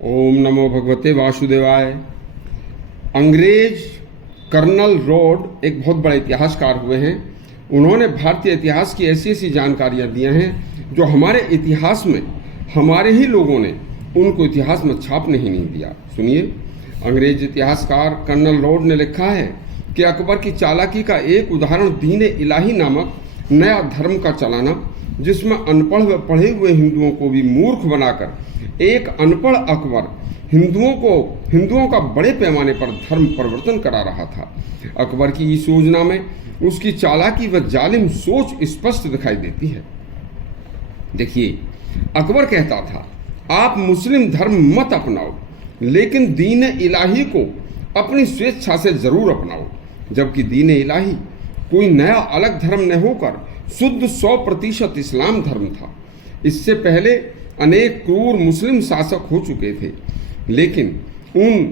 ओम नमो भगवते वासुदेवाय। अंग्रेज कर्नल रॉड एक बहुत बड़े इतिहासकार हुए हैं। उन्होंने भारतीय इतिहास की ऐसी ऐसी जानकारियां दी हैं जो हमारे इतिहास में हमारे ही लोगों ने उनको इतिहास में छापने ही नहीं दिया। सुनिए, अंग्रेज इतिहासकार कर्नल रॉड ने लिखा है कि अकबर की चालाकी का एक उदाहरण दीन इलाही नामक नया धर्म का चलाना, जिसमें अनपढ़ व पढ़े हुए हिंदुओं को भी मूर्ख बनाकर एक अनपढ़ अकबर हिंदुओं का बड़े पैमाने पर धर्म परिवर्तन करा रहा था। अकबर की इस योजना में उसकी चालाकी व जालिम सोच स्पष्ट दिखाई देती है। देखिए, अकबर कहता था, आप मुस्लिम धर्म मत अपनाओ, लेकिन दीन इलाही को अपनी स्वेच्छा से जरूर अपनाओ। जबकि दीन इलाही कोई नया अलग धर्म न होकर शुद्ध 100% इस्लाम धर्म था। इससे पहले अनेक क्रूर मुस्लिम शासक हो चुके थे, लेकिन उन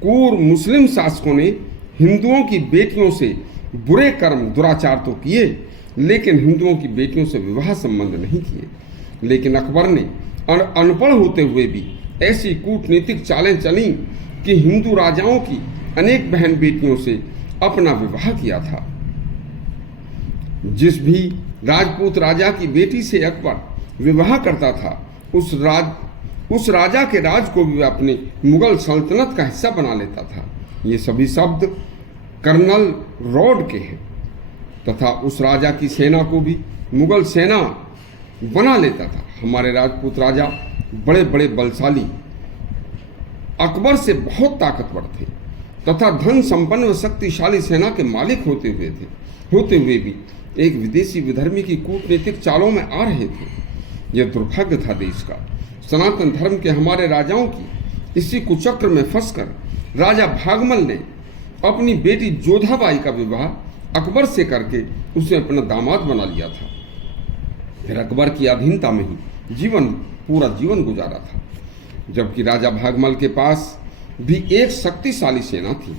क्रूर मुस्लिम शासकों ने हिंदुओं की बेटियों से बुरे कर्म दुराचार तो किए, लेकिन हिंदुओं की बेटियों से विवाह संबंध नहीं किए। लेकिन अकबर ने अनपढ़ होते हुए भी ऐसी कूटनीतिक चालें चली कि हिंदू राजाओं की अनेक बहन बेटियों से अपना विवाह किया था। जिस भी राजपूत राजा की बेटी से अकबर विवाह करता था, उस राजा के राज को भी अपने मुगल सल्तनत का हिस्सा बना लेता था। ये सभी शब्द कर्नल रॉड के हैं। तथा उस राजा की सेना को भी मुगल सेना बना लेता था। हमारे राजपूत राजा बड़े बड़े बलशाली, अकबर से बहुत ताकतवर थे तथा धन संपन्न व शक्तिशाली सेना के मालिक होते हुए भी एक विदेशी विधर्मी की कूटनीतिक चालों में आ रहे थे। यह दुर्भाग्य था देश का। सनातन धर्म के हमारे राजाओं की इसी कुचक्र में फंसकर राजा भागमल ने अपनी बेटी जोधाबाई का विवाह अकबर से करके उसे अपना दामाद बना लिया था। फिर अकबर की अधीनता में ही पूरा जीवन गुजारा था। जबकि राजा भागमल के पास भी एक शक्तिशाली सेना थी।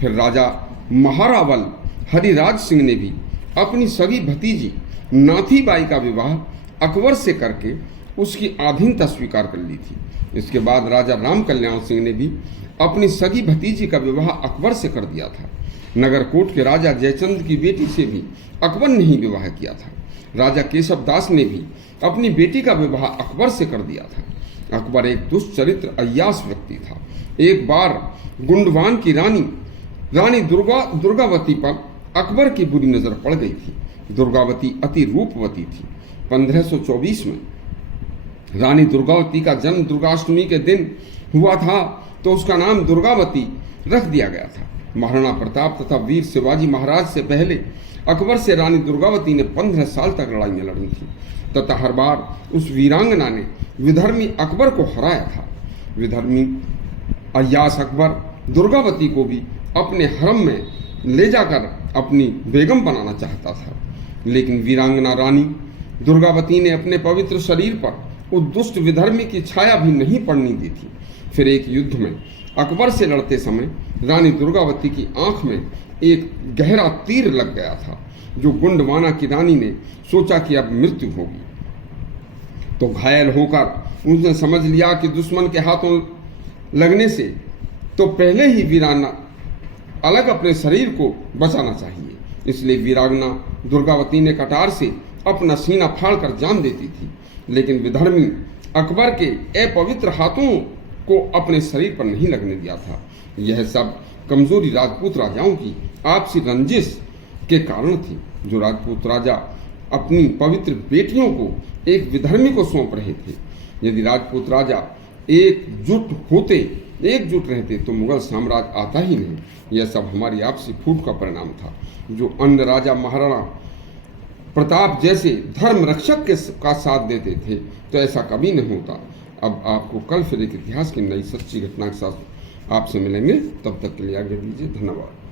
फिर राजा महारावल हरिराज सिंह ने भी अपनी सगी भतीजी नाथीबाई का विवाह अकबर से करके उसकी अधीनता स्वीकार कर ली थी। इसके बाद राजा राम कल्याण सिंह ने भी अपनी सगी भतीजी का विवाह अकबर से कर दिया था। नगरकोट के राजा जयचंद की बेटी से भी अकबर ने ही विवाह किया था। राजा केशव दास ने भी अपनी बेटी का विवाह अकबर से कर दिया था। अकबर एक दुष्चरित्र अय्यास व्यक्ति था। एक बार गुंडवान की रानी दुर्गावती पर अकबर की बुरी नजर पड़ गई थी। दुर्गावती अति रूपवती थी। 1524 में रानी दुर्गावती का जन्म दुर्गाष्टमी के दिन हुआ था, तो उसका नाम दुर्गावती रख दिया गया था। महाराणा प्रताप तथा वीर शिवाजी महाराज से पहले अकबर से रानी दुर्गावती ने 15 साल तक लड़ाइयां लड़ी थी तथा हर बार उस वीरांगना ने विधर्मी अकबर को हराया था। विधर्मी अय्यास अकबर दुर्गावती को भी अपने हरम में ले जाकर अपनी बेगम बनाना चाहता था, लेकिन वीरांगना रानी दुर्गावती ने अपने पवित्र शरीर पर उस दुष्ट विधर्मी की छाया भी नहीं पड़ने दी थी। फिर एक युद्ध में अकबर से लड़ते समय रानी दुर्गावती की आंख में एक गहरा तीर लग गया था, जो गुंडवाना की रानी ने सोचा कि अब मृत्यु होगी। तो घायल होकर उसने समझ लिया कि दुश्मन के हाथों लगने से तो पहले ही वीरांगना अलग अपने शरीर को बचाना चाहिए। इसलिए वीरांगना दुर्गावती ने कटार से अपना सीना फाड़कर जान देती थी, लेकिन विधर्मी अकबर के अपवित्र हाथों को अपने शरीर पर नहीं लगने दिया था। यह सब कमजोरी राजपूत राजाओं की आपसी रंजिश के कारण थी। जो राजपूत राजा अपनी पवित्र बेटियों को एक विधर्मी को सौंप रहे थे। यदि राजपूत राजा एकजुट रहते तो मुगल साम्राज्य आता ही नहीं। यह सब हमारी आपसी फूट का परिणाम था। जो अन्य राजा महाराणा प्रताप जैसे धर्म रक्षक का साथ देते थे, तो ऐसा कभी नहीं होता। अब आपको कल फिर एक इतिहास की नई सच्ची घटना के साथ आपसे मिलेंगे। तब तक के लिए आगे दीजिए। धन्यवाद।